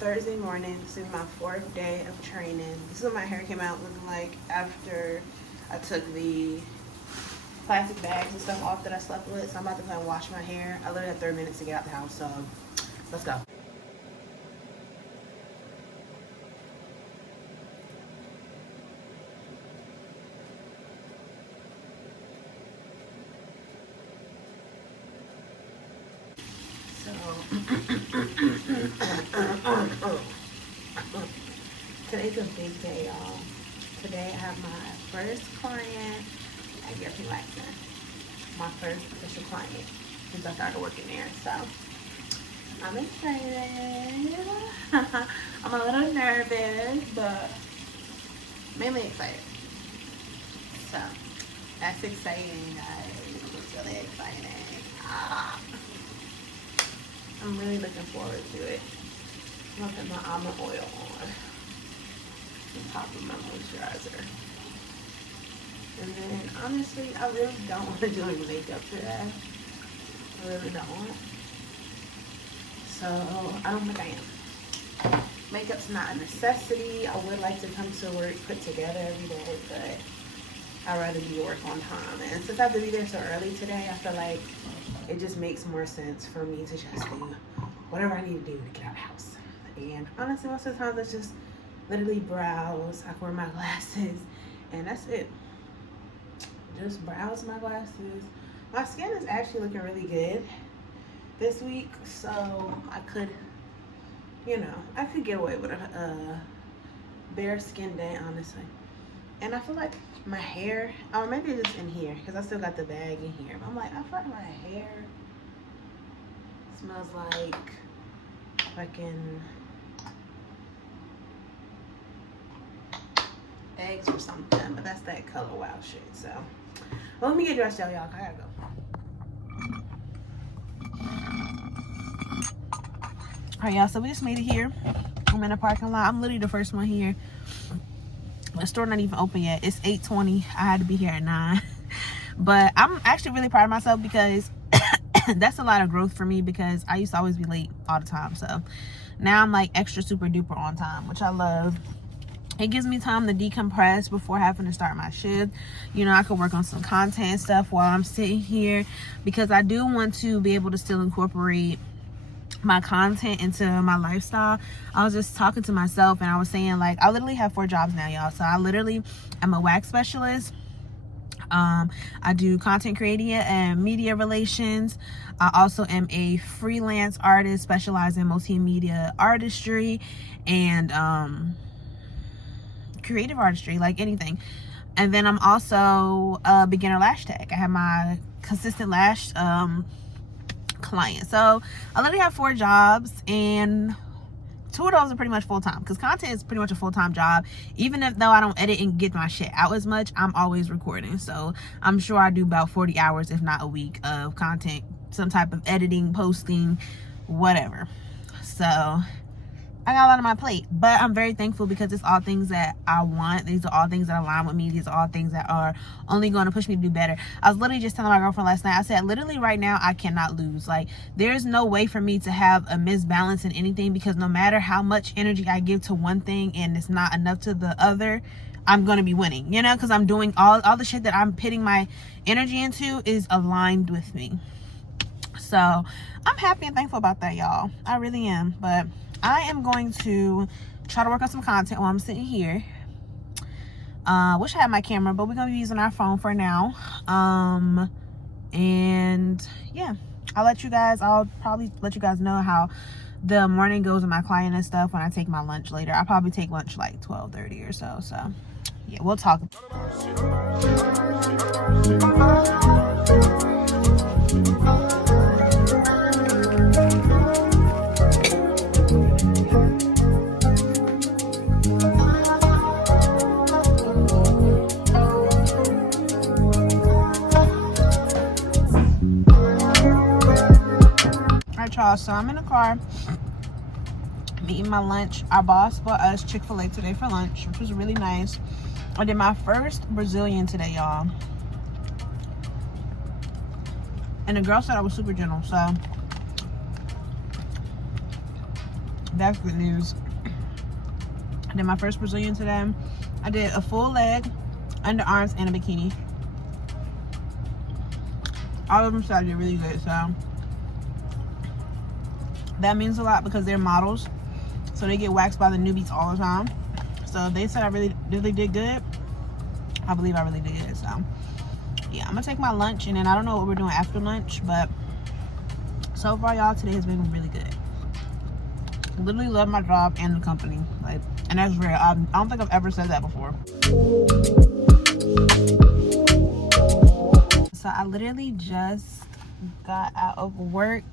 Thursday morning. This is my 4th day of training. This is what my hair came out looking like after I took the plastic bags and stuff off that I slept with. So I'm about to go and wash my hair. I literally have 30 minutes to get out the house, so let's go. Today's a big day, y'all. Today I have my first client at European Waxing. My first official client since I started working there. So I'm excited. I'm a little nervous, but mainly excited. So that's exciting, guys. It's really exciting. I'm really looking forward to it. I'm gonna put my almond oil on and top of my moisturizer. And then honestly, I really don't want to do any makeup today. I really don't. So I don't think I am. Makeup's not a necessity. I would like to come to work put together every day, but I'd rather be work on time. And since I have to be there so early today, I feel like it just makes more sense for me to just do whatever I need to do to get out of the house. And honestly, most of the time, it's just literally browse. I wear my glasses, and that's it. Just browse my glasses. My skin is actually looking really good this week, so I could, I could get away with a bare skin day, honestly. And I feel like my hair, or maybe it's in here, because I still got the bag in here. But I'm like, I feel like my hair smells like fucking eggs or something. But that's that color wow shit. So, well, let me get dressed, y'all. I gotta go. Alright, y'all, so we just made it here. I'm in the parking lot. I'm literally the first one here. The store not even open yet. It's 8:20. I had to be here at 9. But I'm actually really proud of myself because that's a lot of growth for me, because I used to always be late all the time. So now I'm like extra super duper on time, which I love. It gives me time to decompress before having to start my shift. I could work on some content stuff while I'm sitting here, because I do want to be able to still incorporate my content into my lifestyle. I was just talking to myself and I was saying, like, I literally have 4 jobs now, y'all. So I literally am a wax specialist. I do content creating and media relations. I also am a freelance artist specializing in multimedia artistry and creative artistry, like anything. And then I'm also a beginner lash tech. I have my consistent lash client. So I literally have 4 jobs, and 2 of those are pretty much full-time, because content is pretty much a full-time job. Even though I don't edit and get my shit out as much, I'm always recording. So I'm sure I do about 40 hours, if not a week, of content, some type of editing, posting, whatever. So I got a lot on my plate, but I'm very thankful because it's all things that I want. These are all things that align with me. These are all things that are only going to push me to do better. I was literally just telling my girlfriend last night, I said, literally right now, I cannot lose. Like, there's no way for me to have a misbalance in anything, because no matter how much energy I give to one thing and it's not enough to the other, I'm going to be winning, because I'm doing all the shit that I'm putting my energy into is aligned with me. So I'm happy and thankful about that, y'all. I really am. But I am going to try to work on some content while I'm sitting here. Wish I had my camera, but we're gonna be using our phone for now. And yeah, I'll probably let you guys know how the morning goes with my client and stuff when I take my lunch later. I'll probably take lunch like 12:30 or so. So yeah, we'll talk. Y'all, so I'm in the car, I'm eating my lunch. Our boss bought us Chick-fil-A today for lunch, which was really nice. I did my first Brazilian today, y'all, and the girl said I was super gentle, so That's good news. I did my first Brazilian today. I did a full leg, underarms, and a bikini. All of them said I did really good, so that means a lot because they're models, so they get waxed by the newbies all the time. So if they said I really did good, I believe I really did good. So yeah, I'm gonna take my lunch, and then I don't know what we're doing after lunch, but so far, y'all, today has been really good. I literally love my job and the company, like, and that's rare. I don't think I've ever said that before. So I literally just got out of work.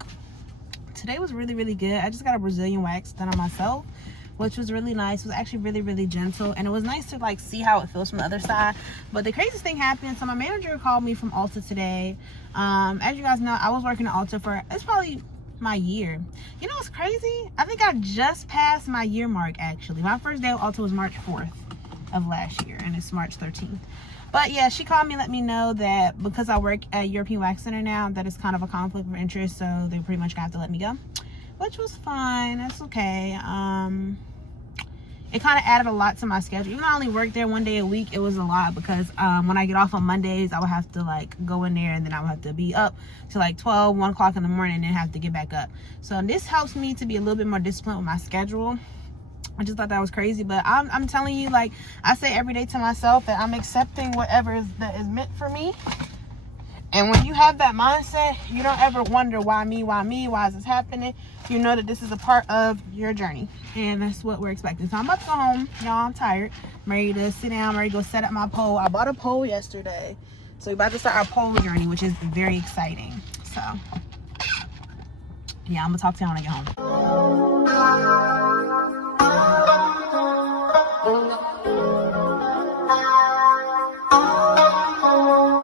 Today was really, really good. I just got a Brazilian wax done on myself, which was really nice. It was actually really, really gentle, and it was nice to like see how it feels from the other side. But the craziest thing happened. So my manager called me from Ulta today. As you guys know, I was working at Ulta for, it's probably my year. You know what's crazy? I think I just passed my year mark. Actually, my first day at Ulta was March 4th of last year, and it's March 13th. But yeah, she called me and let me know that because I work at European Wax Center now, that it's kind of a conflict of interest, so they pretty much have to let me go, which was fine. That's okay. It kind of added a lot to my schedule. Even though I only worked there one day a week, it was a lot because when I get off on Mondays, I would have to like go in there, and then I would have to be up to like 12, 1 o'clock in the morning, and then have to get back up. So this helps me to be a little bit more disciplined with my schedule. I just thought that was crazy, but I'm telling you, like I say every day to myself, that I'm accepting whatever that is meant for me. And when you have that mindset, you don't ever wonder why me, why is this happening? You know that this is a part of your journey, and that's what we're expecting. So I'm about to go home, y'all. I'm tired. I'm ready to sit down. I'm ready to go set up my pole. I bought a pole yesterday, so we're about to start our pole journey, which is very exciting. So yeah, I'm gonna talk to y'all when I get home.